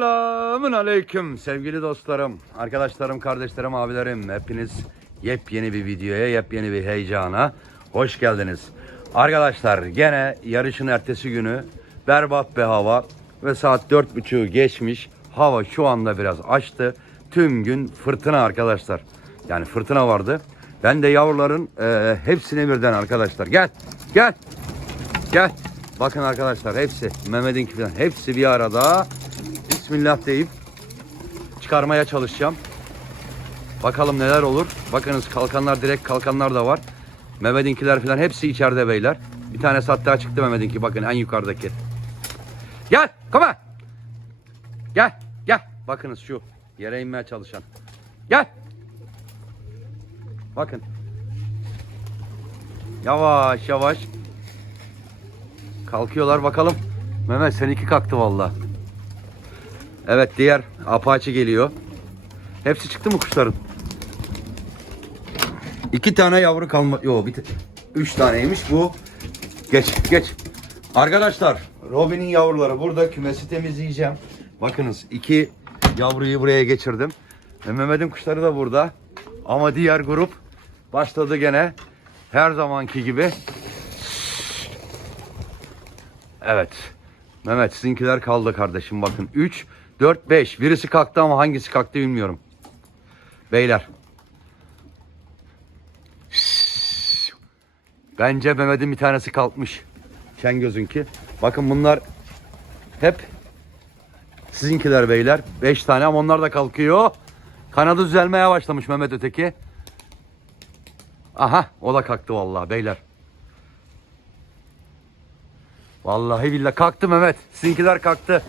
Selamun aleyküm sevgili dostlarım, arkadaşlarım, kardeşlerim, abilerim. Hepiniz yepyeni bir videoya, yepyeni bir heyecana hoş geldiniz. Arkadaşlar gene yarışın ertesi günü berbat bir hava ve saat dört buçuğu geçmiş. Hava şu anda biraz açtı. Tüm gün fırtına arkadaşlar. Yani fırtına vardı. Ben de yavruların eee hepsine birden arkadaşlar. Gel, gel, gel. Bakın arkadaşlar hepsi Mehmet'inki falan hepsi bir arada. Bismillah deyip çıkarmaya çalışacağım. Bakalım neler olur. Bakınız kalkanlar direkt kalkanlar da var. Mehmet'inkiler falan hepsi içeride beyler. Bir tane hatta çıktı Mehmet'inki bakın en yukarıdaki. Gel on. Gel gel. Bakınız şu yere inmeye çalışan. Gel. Bakın. Yavaş yavaş. Kalkıyorlar bakalım. Mehmet seninki kalktı vallahi. Evet diğer apaçi geliyor. Hepsi çıktı mı kuşların? İki tane yavru kalma. Yo bir Üç taneymiş bu. Geç geç. Arkadaşlar Robin'in yavruları burada kümesi temizleyeceğim. Bakınız iki yavruyu buraya geçirdim. Ve Mehmet'in kuşları da burada. Ama diğer grup başladı gene. Her zamanki gibi. Evet. Mehmet sizinkiler kaldı kardeşim bakın. 3, 4, 5. Birisi kalktı ama hangisi kalktı bilmiyorum. Beyler. Bence Mehmet'in bir tanesi kalkmış. Şengöz'ünki. Bakın bunlar hep sizinkiler beyler. 5 tane ama onlar da kalkıyor. Kanadı düzelmeye başlamış Mehmet öteki. Aha o da kalktı vallahi beyler. Vallahi billahi kalktı Mehmet. Sizinkiler kalktı.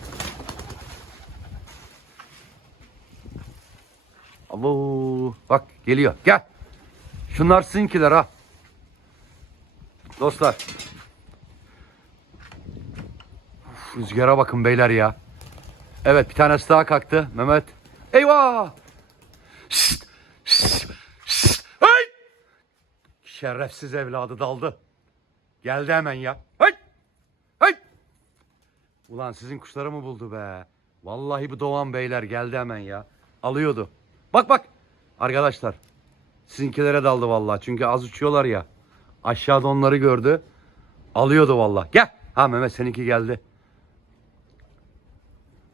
Abo, bak geliyor. Gel. Şunlar sizinkiler ha. Dostlar. Uf, rüzgara bakın beyler ya. Evet bir tanesi daha kalktı. Mehmet. Eyvah. Şşt, şşt, şşt. Hey! Şerefsiz evladı daldı. Geldi hemen ya. Hey! Hey! Ulan sizin kuşları mı buldu be? Vallahi bu Doğan beyler geldi hemen ya. Alıyordu. Bak bak. Arkadaşlar. Sizinkilere daldı vallahi. Çünkü az uçuyorlar ya. Aşağıda onları gördü. Alıyordu vallahi. Gel. Ha Mehmet seninki geldi.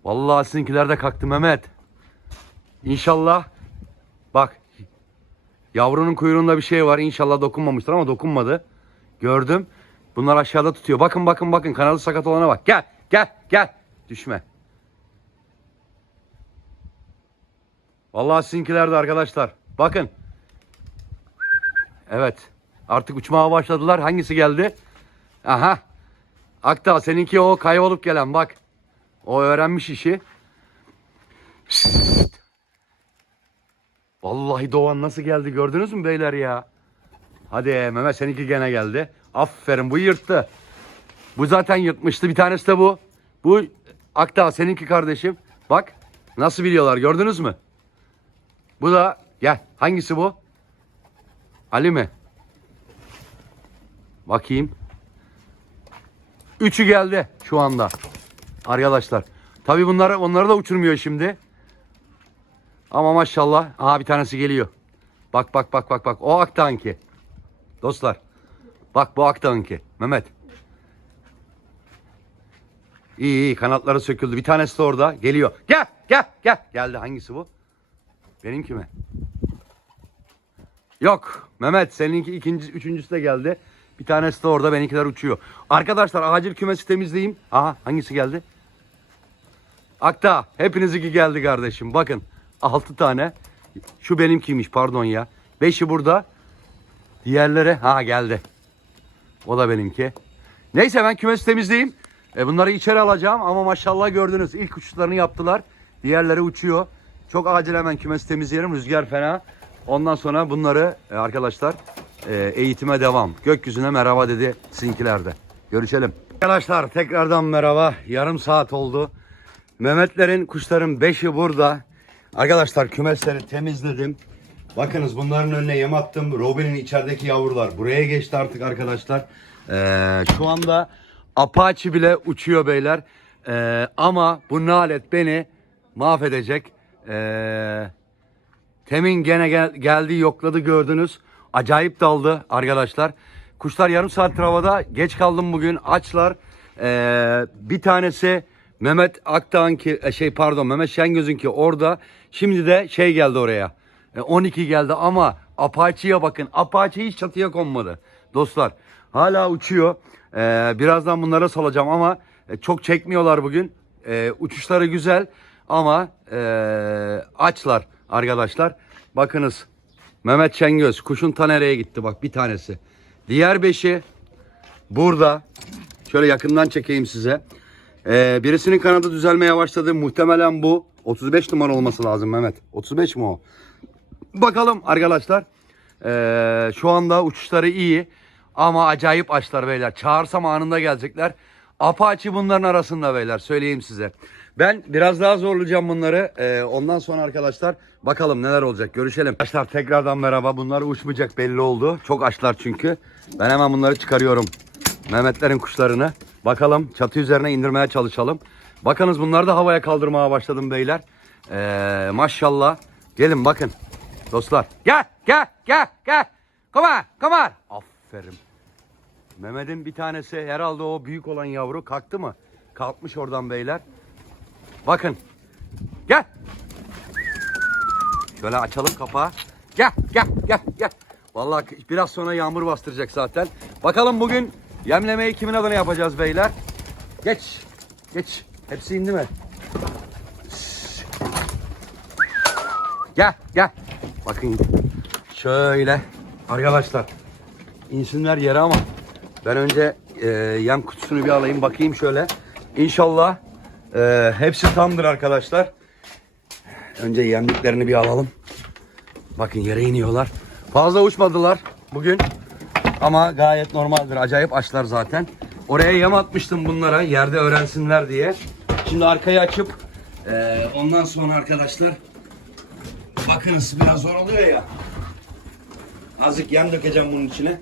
Vallahi sizinkiler de kalktı Mehmet. İnşallah. Bak. Yavrunun kuyruğunda bir şey var. İnşallah dokunmamıştır ama dokunmadı. Gördüm. Bunlar aşağıda tutuyor. Bakın bakın bakın kanalı sakat olana bak. Gel gel gel. Düşme. Vallahi sizinkiler de arkadaşlar. Bakın. Evet. Artık uçmaya başladılar. Hangisi geldi? Aha. Akta seninki o kaybolup gelen bak. O öğrenmiş işi. Şşt. Vallahi Doğan nasıl geldi gördünüz mü beyler ya? Hadi Mehmet seninki gene geldi. Aferin bu yırttı. Bu zaten yırtmıştı. Bir tanesi de bu. Bu Akta seninki kardeşim. Bak nasıl biliyorlar gördünüz mü? Bu da gel. Hangisi bu? Ali mi? Bakayım. Üçü geldi şu anda. Arkadaşlar. Tabii bunları onları da uçurmuyor şimdi. Ama maşallah. Aha bir tanesi geliyor. Bak bak bak bak bak. O Aktanki. Dostlar. Bak bu Aktanki. Mehmet. İyi iyi kanatları söküldü. Bir tanesi de orada. Geliyor. Gel gel gel. Geldi hangisi bu? Benimki mi? Yok. Mehmet seninki ikinci, üçüncüsü de geldi. Bir tanesi de orada benimkiler uçuyor. Arkadaşlar acil kümesi temizleyeyim. Aha hangisi geldi? Akta hepinizinki geldi kardeşim. Bakın 6 tane. Şu benimkiymiş pardon ya. 5'i burada. Diğerleri ha geldi. O da benimki. Neyse ben kümesi temizleyeyim. E, bunları içeri alacağım ama maşallah gördünüz ilk uçuşlarını yaptılar. Diğerleri uçuyor. Çok acil hemen kümesi temizleyelim. Rüzgar fena. Ondan sonra bunları e, arkadaşlar e, eğitime devam. Gökyüzüne merhaba dedi sizinkiler de. Görüşelim. Arkadaşlar tekrardan merhaba. Yarım saat oldu. Mehmetlerin kuşların beşi burada. Arkadaşlar kümesleri temizledim. Bakınız bunların önüne yem attım. Robin'in içerideki yavrular buraya geçti artık arkadaşlar. Ee, şu anda Apache bile uçuyor beyler. Ee, ama bu nalet beni mahvedecek. Ee, Temin gene gel- geldi yokladı gördünüz. Acayip daldı arkadaşlar. Kuşlar yarım saat havada. Geç kaldım bugün. Açlar. Ee, bir tanesi Mehmet Akdağ'ın ki e, şey pardon Mehmet Şengöz'ün ki orada. Şimdi de şey geldi oraya. E, 12 geldi ama Apache'ye bakın. Apache hiç çatıya konmadı. Dostlar hala uçuyor. Ee, birazdan bunlara salacağım ama e, çok çekmiyorlar bugün. Ee, uçuşları güzel ama e, açlar arkadaşlar. Bakınız Mehmet Şengöz kuşun ta nereye gitti bak bir tanesi. Diğer beşi burada. Şöyle yakından çekeyim size. Ee, birisinin kanadı düzelmeye başladı. Muhtemelen bu. 35 numara olması lazım Mehmet. 35 mi o? Bakalım arkadaşlar. Ee, şu anda uçuşları iyi. Ama acayip açlar beyler. Çağırsam anında gelecekler. Apache bunların arasında beyler. Söyleyeyim size. Ben biraz daha zorlayacağım bunları. Ee, ondan sonra arkadaşlar bakalım neler olacak. Görüşelim. Arkadaşlar tekrardan merhaba. Bunlar uçmayacak belli oldu. Çok açlar çünkü. Ben hemen bunları çıkarıyorum. Mehmetlerin kuşlarını. Bakalım çatı üzerine indirmeye çalışalım. Bakınız bunları da havaya kaldırmaya başladım beyler. Ee, maşallah. Gelin bakın. Dostlar. Gel gel gel gel. Come on. Aferin. Mehmet'in bir tanesi herhalde o büyük olan yavru kalktı mı? Kalkmış oradan beyler. Bakın. Gel. Şöyle açalım kapağı. Gel gel gel gel. Vallahi biraz sonra yağmur bastıracak zaten. Bakalım bugün yemlemeyi kimin adına yapacağız beyler? Geç. Geç. Hepsi indi mi? Gel gel. Bakın şöyle arkadaşlar insinler yere ama ben önce e, yem kutusunu bir alayım bakayım şöyle. İnşallah e, hepsi tamdır arkadaşlar. Önce yemliklerini bir alalım. Bakın yere iniyorlar. Fazla uçmadılar bugün. Ama gayet normaldir. Acayip açlar zaten. Oraya yem atmıştım bunlara yerde öğrensinler diye. Şimdi arkayı açıp e, ondan sonra arkadaşlar bakınız biraz zor oluyor ya. Azıcık yem dökeceğim bunun içine.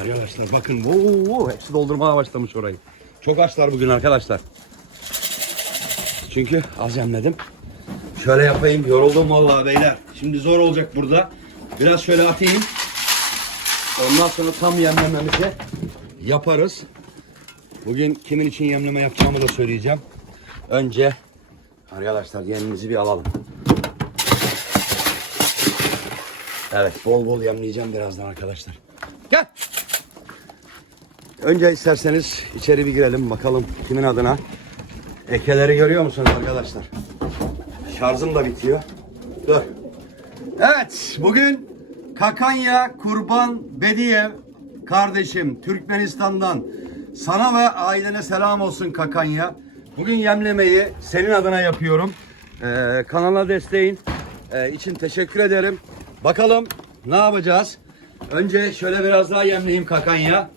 Arkadaşlar bakın. Oo, hepsi doldurmaya başlamış orayı. Çok açlar bugün arkadaşlar. Çünkü az yemledim. Şöyle yapayım. Yoruldum vallahi beyler. Şimdi zor olacak burada. Biraz şöyle atayım. Ondan sonra tam yemlememizi yaparız. Bugün kimin için yemleme yapacağımı da söyleyeceğim. Önce arkadaşlar yemimizi bir alalım. Evet bol bol yemleyeceğim birazdan arkadaşlar. Gel. Önce isterseniz içeri bir girelim bakalım kimin adına. Ekeleri görüyor musunuz arkadaşlar? Şarjım da bitiyor. Dur. Evet bugün Kakanya Kurban Bediyev kardeşim Türkmenistan'dan sana ve ailene selam olsun Kakanya. Bugün yemlemeyi senin adına yapıyorum. Ee, kanala desteğin e, için teşekkür ederim. Bakalım ne yapacağız? Önce şöyle biraz daha yemleyeyim Kakanya.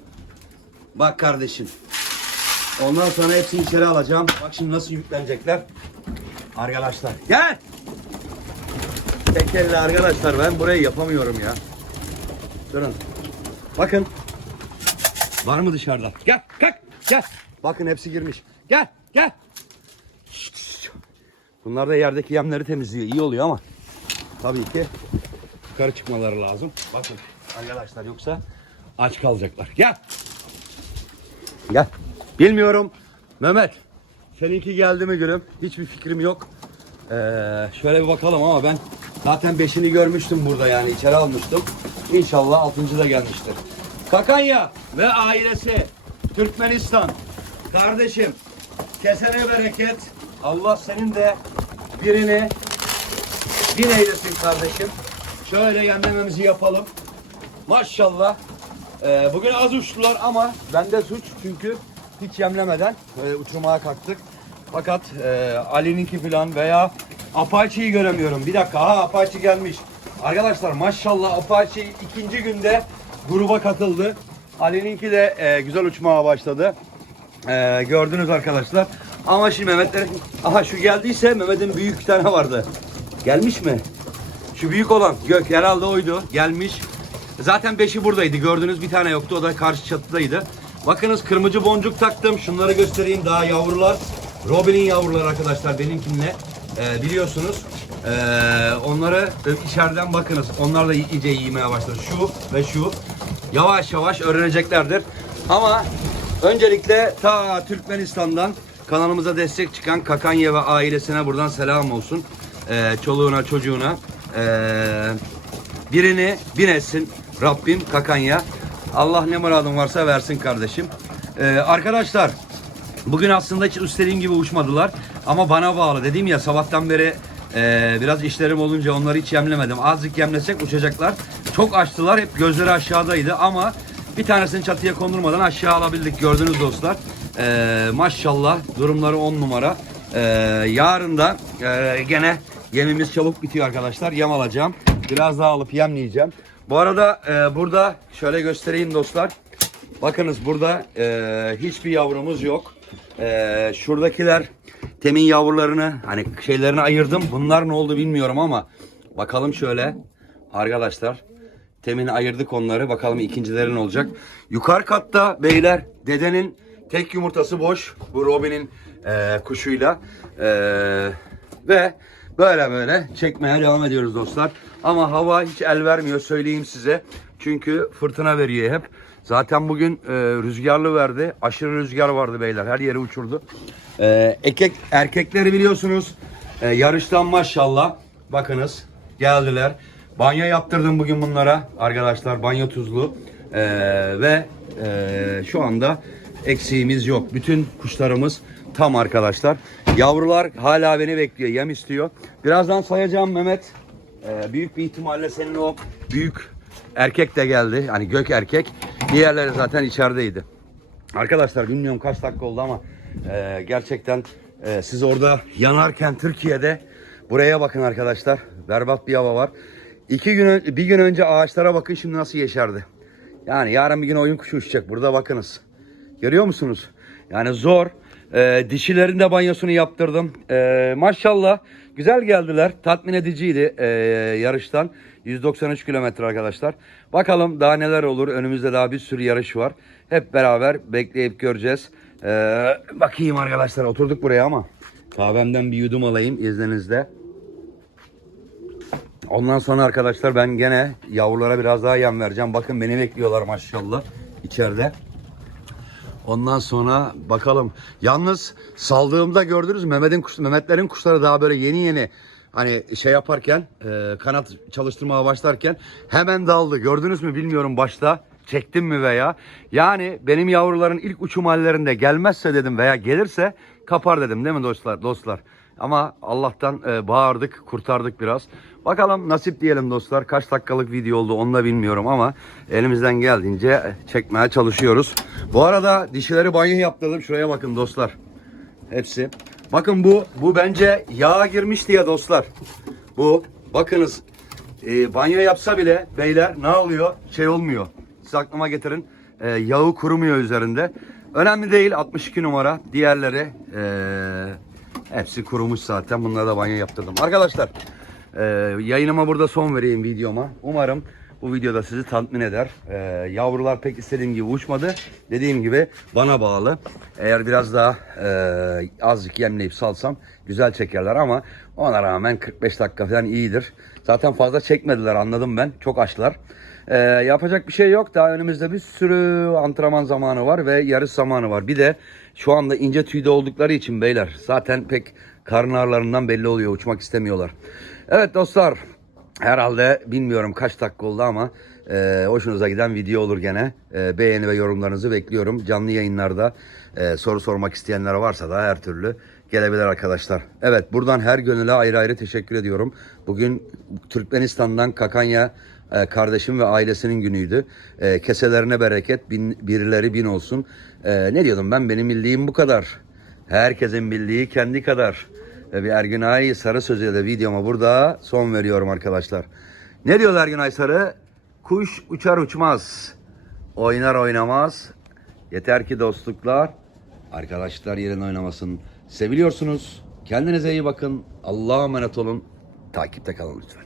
Bak kardeşim. Ondan sonra hepsini içeri alacağım. Bak şimdi nasıl yüklenecekler. Arkadaşlar gel. Tek elle arkadaşlar ben burayı yapamıyorum ya. Durun. Bakın. Var mı dışarıda? Gel kalk gel. Bakın hepsi girmiş. Gel gel. Bunlar da yerdeki yemleri temizliyor. İyi oluyor ama. Tabii ki yukarı çıkmaları lazım. Bakın arkadaşlar yoksa aç kalacaklar. Gel. Gel. Bilmiyorum. Mehmet. Seninki geldi mi gülüm? Hiçbir fikrim yok. Ee, şöyle bir bakalım ama ben zaten beşini görmüştüm burada yani içeri almıştım. İnşallah altıncı da gelmiştir. Kakanya ve ailesi Türkmenistan. Kardeşim kesene bereket. Allah senin de birini bir eylesin kardeşim. Şöyle yemlememizi yapalım. Maşallah. Ee, bugün az uçtular ama bende suç çünkü hiç yemlemeden e, uçurmaya kalktık. Fakat e, Ali'ninki falan veya Apache'yi göremiyorum. Bir dakika ha Apache gelmiş. Arkadaşlar maşallah Apache ikinci günde gruba katıldı. Ali'ninki de e, güzel uçmaya başladı. E, gördünüz arkadaşlar. Ama şimdi Mehmetlerin... Aha şu geldiyse Mehmet'in büyük bir tane vardı. Gelmiş mi? Şu büyük olan Gök herhalde oydu. Gelmiş. Zaten beşi buradaydı. Gördünüz bir tane yoktu. O da karşı çatıdaydı. Bakınız kırmızı boncuk taktım. Şunları göstereyim. Daha yavrular. Robin'in yavruları arkadaşlar benimkinle e, biliyorsunuz. E, onları içeriden bakınız. Onlar da iyice yemeye başladı. Şu ve şu. Yavaş yavaş öğreneceklerdir. Ama öncelikle ta Türkmenistan'dan kanalımıza destek çıkan Kakanya ve ailesine buradan selam olsun. E, çoluğuna çocuğuna. E, birini bin Rabbim Kakanya. Allah ne muradın varsa versin kardeşim. Ee, arkadaşlar bugün aslında hiç istediğim gibi uçmadılar. Ama bana bağlı. Dediğim ya sabahtan beri e, biraz işlerim olunca onları hiç yemlemedim. Azıcık yemlesek uçacaklar. Çok açtılar. Hep gözleri aşağıdaydı ama bir tanesini çatıya kondurmadan aşağı alabildik gördünüz dostlar. Ee, maşallah durumları on numara. Ee, yarın da e, gene yemimiz çabuk bitiyor arkadaşlar. Yem alacağım. Biraz daha alıp yemleyeceğim. Bu arada e, burada şöyle göstereyim dostlar. Bakınız burada e, hiçbir yavrumuz yok. E, şuradakiler temin yavrularını hani şeylerini ayırdım. Bunlar ne oldu bilmiyorum ama bakalım şöyle arkadaşlar. Temin ayırdık onları. Bakalım ikincilerin olacak. Yukarı katta beyler dedenin tek yumurtası boş. Bu Robin'in e, kuşuyla. E, ve böyle böyle çekmeye devam ediyoruz dostlar. Ama hava hiç el vermiyor söyleyeyim size. Çünkü fırtına veriyor hep. Zaten bugün e, rüzgarlı verdi. Aşırı rüzgar vardı beyler. Her yeri uçurdu. E, erkek, erkekleri biliyorsunuz. E, yarıştan maşallah. Bakınız geldiler. Banyo yaptırdım bugün bunlara arkadaşlar. Banyo tuzlu. E, ve e, şu anda eksiğimiz yok. Bütün kuşlarımız tam arkadaşlar. Yavrular hala beni bekliyor. Yem istiyor. Birazdan sayacağım Mehmet. Ee, büyük bir ihtimalle senin o büyük erkek de geldi. Hani gök erkek. Diğerleri zaten içerideydi. Arkadaşlar bilmiyorum kaç dakika oldu ama e, gerçekten e, siz orada yanarken Türkiye'de buraya bakın arkadaşlar. Berbat bir hava var. İki gün bir gün önce ağaçlara bakın şimdi nasıl yeşerdi. Yani yarın bir gün oyun kuşu uçacak. Burada bakınız. Görüyor musunuz? Yani zor. Ee, dişilerin de banyosunu yaptırdım. Ee, maşallah güzel geldiler. Tatmin ediciydi ee, yarıştan. 193 kilometre arkadaşlar. Bakalım daha neler olur. Önümüzde daha bir sürü yarış var. Hep beraber bekleyip göreceğiz. Ee, bakayım arkadaşlar oturduk buraya ama kahvemden bir yudum alayım izninizle. Ondan sonra arkadaşlar ben gene yavrulara biraz daha yem vereceğim. Bakın beni bekliyorlar maşallah içeride. Ondan sonra bakalım. Yalnız saldığımda gördünüz? Mehmet'in kuş, Mehmetlerin kuşları daha böyle yeni yeni hani şey yaparken e, kanat çalıştırmaya başlarken hemen daldı. Gördünüz mü bilmiyorum başta. Çektim mi veya. Yani benim yavruların ilk uçum hallerinde gelmezse dedim veya gelirse kapar dedim değil mi dostlar? dostlar. Ama Allah'tan e, bağırdık, kurtardık biraz. Bakalım nasip diyelim dostlar. Kaç dakikalık video oldu onu da bilmiyorum ama elimizden geldiğince çekmeye çalışıyoruz. Bu arada dişileri banyo yaptırdım. Şuraya bakın dostlar. Hepsi. Bakın bu bu bence yağa girmiş diye dostlar. Bu bakınız e, banyo yapsa bile beyler ne oluyor? Şey olmuyor. Siz aklıma getirin. E, yağı kurumuyor üzerinde. Önemli değil 62 numara. Diğerleri e, hepsi kurumuş zaten. Bunlara da banyo yaptırdım. Arkadaşlar e, yayınıma burada son vereyim videoma. Umarım bu videoda sizi tatmin eder. E, yavrular pek istediğim gibi uçmadı. Dediğim gibi bana bağlı. Eğer biraz daha e, azıcık yemleyip salsam güzel çekerler ama ona rağmen 45 dakika falan iyidir. Zaten fazla çekmediler anladım ben. Çok açlar. Ee, yapacak bir şey yok. Daha önümüzde bir sürü antrenman zamanı var ve yarış zamanı var. Bir de şu anda ince tüyde oldukları için beyler zaten pek karın ağrılarından belli oluyor. Uçmak istemiyorlar. Evet dostlar herhalde bilmiyorum kaç dakika oldu ama e, hoşunuza giden video olur gene. E, beğeni ve yorumlarınızı bekliyorum. Canlı yayınlarda e, soru sormak isteyenler varsa da her türlü gelebilir arkadaşlar. Evet buradan her gönüle ayrı ayrı teşekkür ediyorum. Bugün Türkmenistan'dan Kakanya e, kardeşim ve ailesinin günüydü. E, keselerine bereket, bin, birileri bin olsun. E, ne diyordum ben? Benim bildiğim bu kadar. Herkesin bildiği kendi kadar. Ve bir Ergünay Sarı sözüyle de videoma burada son veriyorum arkadaşlar. Ne diyor Ergünay Sarı? Kuş uçar uçmaz. Oynar oynamaz. Yeter ki dostluklar. Arkadaşlar yerine oynamasın. Seviliyorsunuz. Kendinize iyi bakın. Allah'a emanet olun. Takipte kalın lütfen.